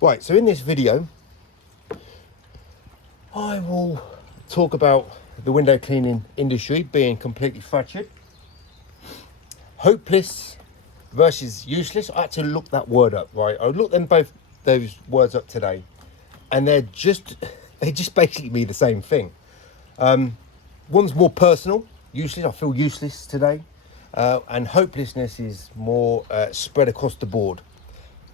Right, so in this video, I will talk about the window cleaning industry being completely fractured, hopeless versus useless. I had to look that word up, right? I looked them both those words up today, and they just basically mean the same thing. One's more personal, useless. I feel useless today, and hopelessness is more spread across the board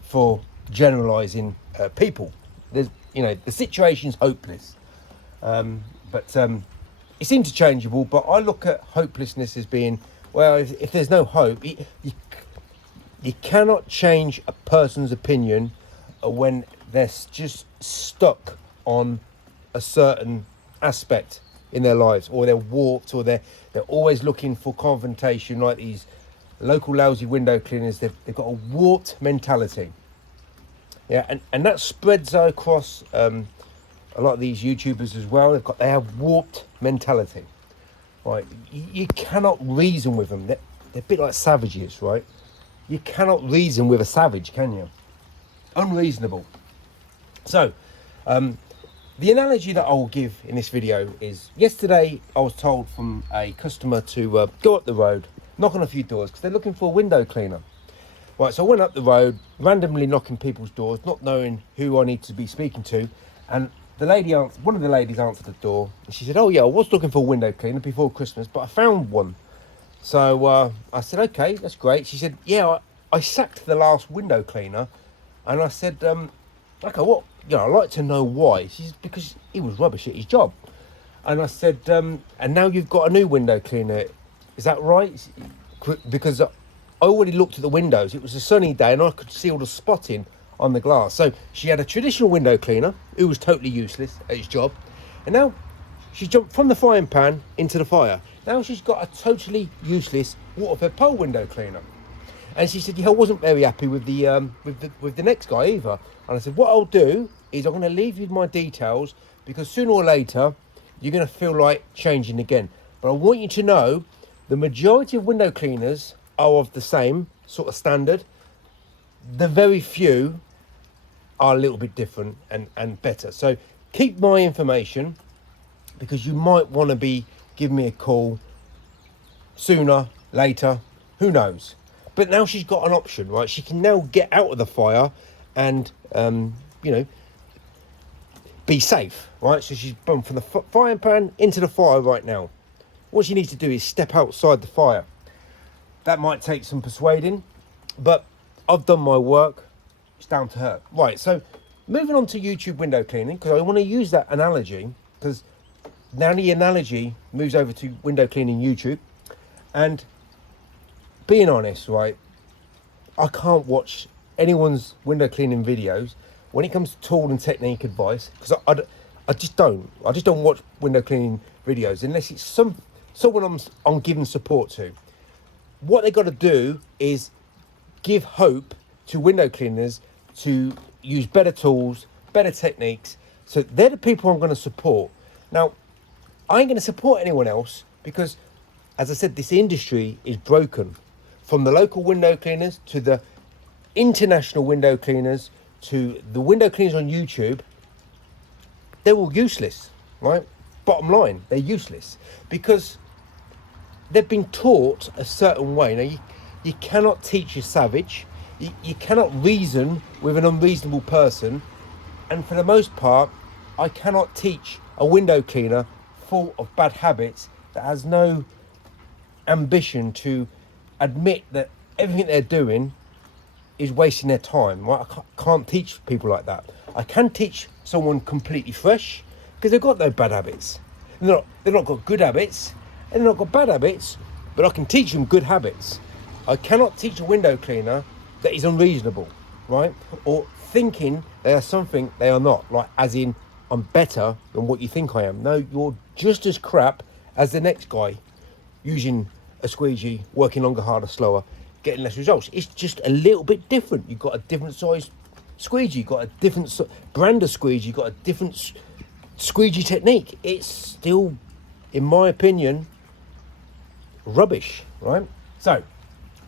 for generalising people. There's, the situation's hopeless, but it's interchangeable. But I look at hopelessness as being, well, if there's no hope, you cannot change a person's opinion when they're just stuck on a certain aspect in their lives, or they're warped, or they're always looking for confrontation, like these local lousy window cleaners. They've got a warped mentality. Yeah, and that spreads across a lot of these YouTubers as well. They have warped mentality, right? You cannot reason with them. They're a bit like savages, right? You cannot reason with a savage, can you? Unreasonable. So, the analogy that I'll give in this video is, yesterday I was told from a customer to go up the road, knock on a few doors, because they're looking for a window cleaner. Right, so I went up the road, randomly knocking people's doors, not knowing who I need to be speaking to, and one of the ladies answered the door, and she said, "Oh yeah, I was looking for a window cleaner before Christmas, but I found one." So I said, "Okay, that's great." She said, "Yeah, I sacked the last window cleaner," and I said, "Okay, what? I'd like to know why." She said, "Because he was rubbish at his job." And I said, "And now you've got a new window cleaner, is that right?" Because I already looked at the windows. It was a sunny day and I could see all the spotting on the glass. So she had a traditional window cleaner who was totally useless at his job, and now she jumped from the frying pan into the fire. Now she's got a totally useless water-fed pole window cleaner. And she said, "Yeah, I wasn't very happy with the next guy either." And I said, "What I'll do is I'm going to leave you my details, because sooner or later you're going to feel like changing again. But I want you to know the majority of window cleaners are of the same sort of standard. The very few are a little bit different and better. So keep my information, because you might want to be giving me a call sooner, later, who knows." But now she's got an option, right? She can now get out of the fire and, be safe, right? So she's gone from the frying pan into the fire right now. What she needs to do is step outside the fire. That might take some persuading, but I've done my work. It's down to her. Right, so moving on to YouTube window cleaning, because I want to use that analogy, because now the analogy moves over to window cleaning YouTube. And being honest, right, I can't watch anyone's window cleaning videos when it comes to tool and technique advice, because I just don't watch window cleaning videos unless it's someone I'm giving support to. What they got to do is give hope to window cleaners to use better tools, better techniques. So they're the people I'm going to support. Now, I ain't going to support anyone else, because, as I said, this industry is broken. From the local window cleaners to the international window cleaners to the window cleaners on YouTube, they're all useless, right? Bottom line, they're useless, because they've been taught a certain way. Now, you cannot teach a savage. You cannot reason with an unreasonable person. And for the most part, I cannot teach a window cleaner full of bad habits that has no ambition to admit that everything they're doing is wasting their time, right? I can't teach people like that. I can teach someone completely fresh, because they've got no bad habits. They've not got good habits, and they've not got bad habits, but I can teach them good habits. I cannot teach a window cleaner that is unreasonable, right? Or thinking they are something they are not, like as in, I'm better than what you think I am. No, you're just as crap as the next guy, using a squeegee, working longer, harder, slower, getting less results. It's just a little bit different. You've got a different size squeegee, you've got a different brand of squeegee, you've got a different squeegee technique. It's still, in my opinion, rubbish, right? So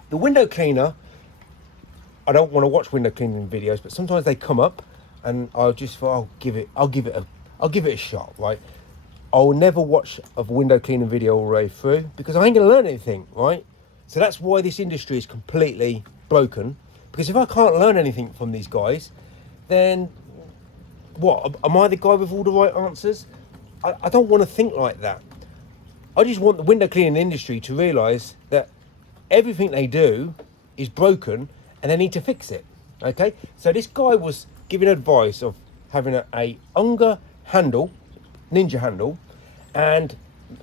the window cleaner, I don't want to watch window cleaning videos, but sometimes they come up and I just thought I'll give it a shot, right? I'll never watch a window cleaning video all the way through because I ain't gonna learn anything, right? So that's why this industry is completely broken. Because if I can't learn anything from these guys, then what? Am I the guy with all the right answers? I don't want to think like that. I just want the window cleaning industry to realise that everything they do is broken and they need to fix it. Okay? So this guy was giving advice of having a Unger handle, Ninja handle, and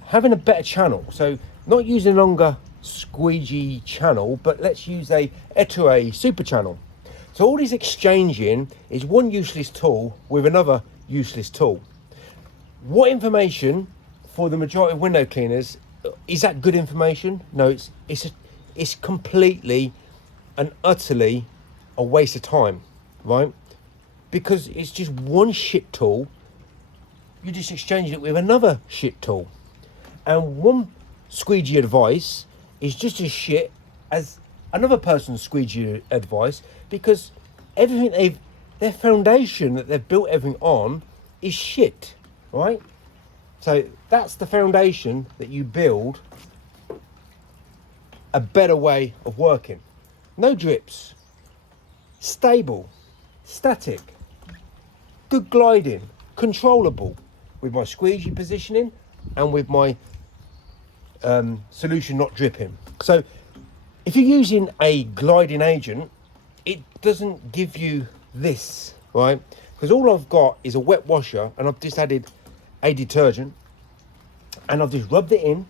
having a better channel. So not using an Unger squeegee channel, but let's use a Etere super channel. So all he's exchanging is one useless tool with another useless tool. What information for the majority of window cleaners, is that good information? No, it's completely and utterly a waste of time, right? Because it's just one shit tool, you're just exchanging it with another shit tool. And one squeegee advice is just as shit as another person's squeegee advice, because everything their foundation that they've built everything on is shit, right? So that's the foundation that you build a better way of working. No drips, stable, static, good gliding, controllable with my squeegee positioning and with my solution not dripping. So if you're using a gliding agent, it doesn't give you this, right? Because all I've got is a wet washer and I've just added a detergent and I've just rubbed it in,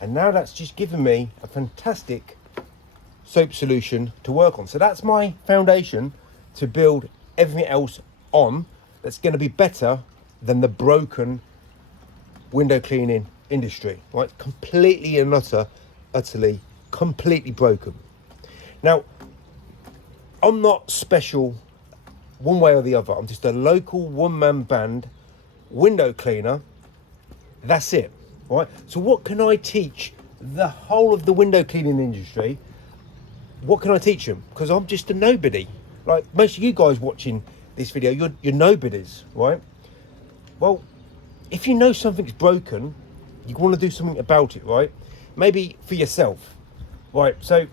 and now that's just given me a fantastic soap solution to work on. So that's my foundation to build everything else on that's going to be better than the broken window cleaning industry, right? Completely and utterly completely broken. Now, I'm not special one way or the other. I'm just a local one-man band window cleaner. That's it, right? So what can I teach the whole of the window cleaning industry? What can I teach them? Because I'm just a nobody. Like most of you guys watching this video, you're nobodies, right? Well, if you know something's broken, you want to do something about it, right? Maybe for yourself, right? So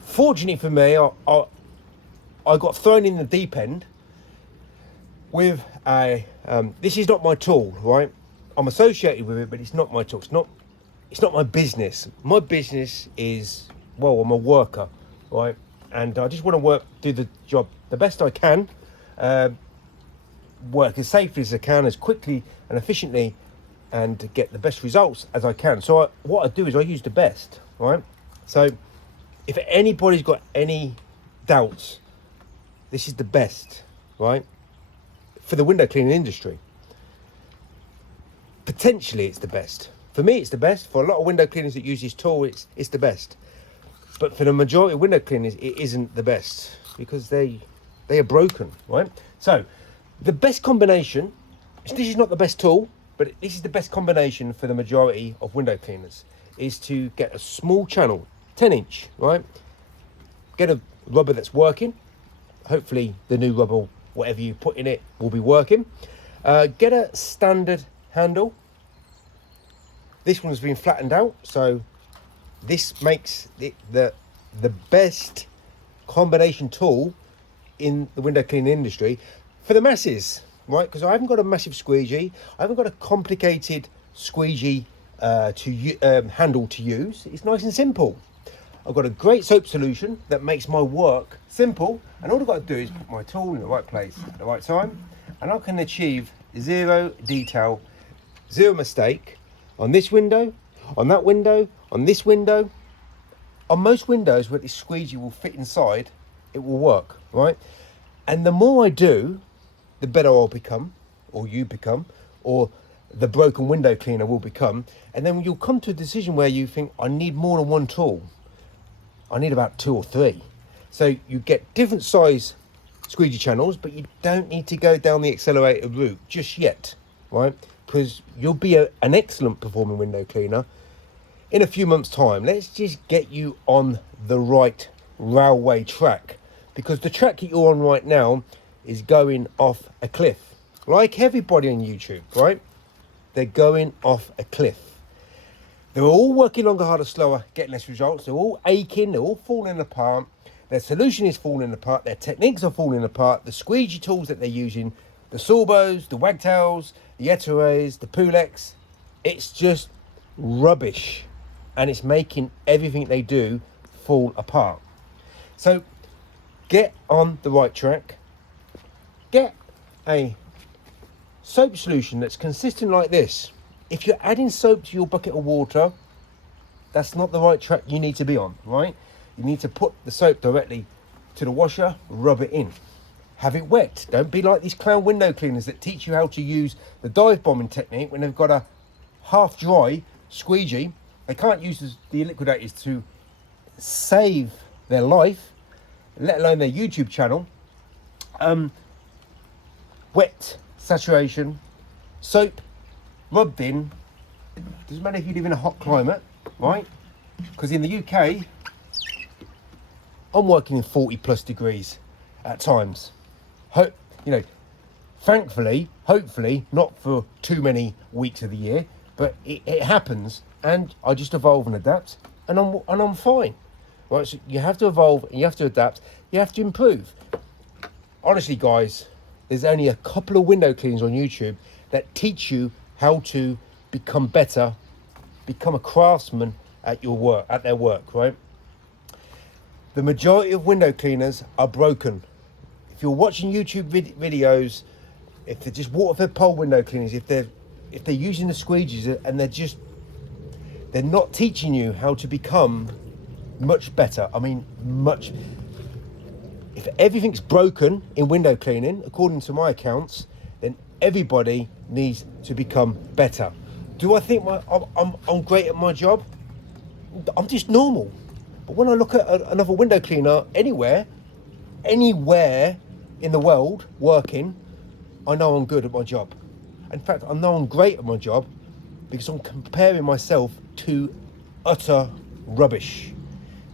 fortunately for me, I got thrown in the deep end with a this is not my tool, right? I'm associated with it, but it's not my tool. It's not my business. My business is, well, I'm a worker, right? And I just want to do the job the best I can, work as safely as I can, as quickly and efficiently, and get the best results as I can. So what I do is I use the best, right? So if anybody's got any doubts, this is the best, right? For the window cleaning industry. Potentially it's the best. For me, it's the best. For a lot of window cleaners that use this tool, it's the best. But for the majority of window cleaners, it isn't the best because they are broken, right? So the best combination, this is not the best tool, but this is the best combination for the majority of window cleaners, is to get a small channel, 10 inch, right? Get a rubber that's working. Hopefully the new rubber, whatever you put in it, will be working. Get a standard handle. This one's been flattened out, so this makes it the best combination tool in the window cleaning industry for the masses, right? Because I haven't got a massive squeegee, I haven't got a complicated squeegee handle to use. It's nice and simple. I've got a great soap solution that makes my work simple, and all I've got to do is put my tool in the right place at the right time, and I can achieve zero detail, zero mistake on this window, on that window, on this window. On most windows where this squeegee will fit inside, it will work, right? And the more I do, the better I'll become, or you become, or the broken window cleaner will become. And then you'll come to a decision where you think, I need more than one tool. I need about 2 or 3. So you get different size squeegee channels, but you don't need to go down the accelerator route just yet, right? Because you'll be an excellent performing window cleaner in a few months' time. Let's just get you on the right railway track, because the track that you're on right now, is going off a cliff. Like everybody on YouTube, right? They're going off a cliff. They're all working longer, harder, slower, getting less results. They're all aching, they're all falling apart. Their solution is falling apart. Their techniques are falling apart. The squeegee tools that they're using, the sorbos, the wagtails, the eteres, the pulex, it's just rubbish. And it's making everything they do fall apart. So get on the right track. Get a soap solution that's consistent like this. If you're adding soap to your bucket of water, that's not the right track you need to be on, right? You need to put the soap directly to the washer, rub it in. Have it wet. Don't be like these clown window cleaners that teach you how to use the dive bombing technique when they've got a half dry squeegee. They can't use the liquidators to save their life, let alone their YouTube channel. Wet saturation, soap rubbed in. Doesn't matter if you live in a hot climate, right? Because in the UK, I'm working in 40 plus degrees at times. Thankfully, hopefully, not for too many weeks of the year, but it happens, and I just evolve and adapt, and I'm fine. Right? So you have to evolve, and you have to adapt, you have to improve. Honestly, guys, there's only a couple of window cleaners on YouTube that teach you how to become better, become a craftsman at your work, at their work, right? The majority of window cleaners are broken. If you're watching YouTube videos, if they're just water-fed pole window cleaners, if they're using the squeegees and they're not teaching you how to become much better. I mean, much. If everything's broken in window cleaning, according to my accounts, then everybody needs to become better. Do I think I'm great at my job? I'm just normal. But when I look at another window cleaner anywhere in the world working, I know I'm good at my job. In fact, I know I'm great at my job because I'm comparing myself to utter rubbish.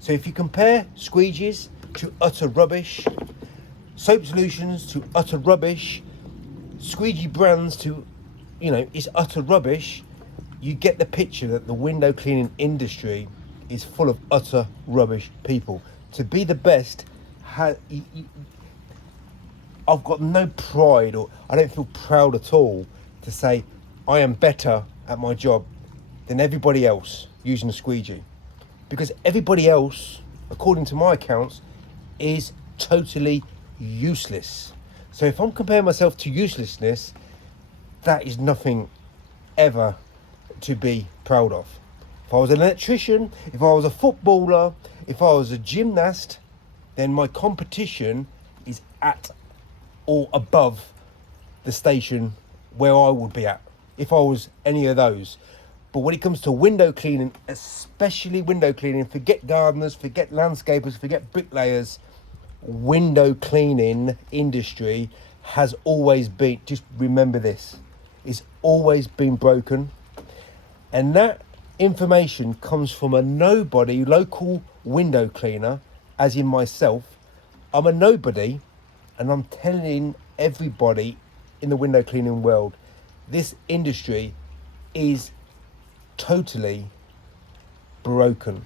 So if you compare squeegees to utter rubbish, soap solutions to utter rubbish, squeegee brands to, is utter rubbish, you get the picture that the window cleaning industry is full of utter rubbish people. To be the best, I've got no pride, or I don't feel proud at all to say I am better at my job than everybody else using a squeegee. Because everybody else, according to my accounts, is totally useless. So if I'm comparing myself to uselessness, that is nothing ever to be proud of. If I was an electrician, if I was a footballer, if I was a gymnast, then my competition is at or above the station where I would be at if I was any of those. But when it comes to window cleaning, especially window cleaning, forget gardeners, forget landscapers, forget bricklayers, window cleaning industry has always been, just remember this, it's always been broken. And that information comes from a nobody, local window cleaner, as in myself. I'm a nobody, and I'm telling everybody in the window cleaning world, this industry is totally broken.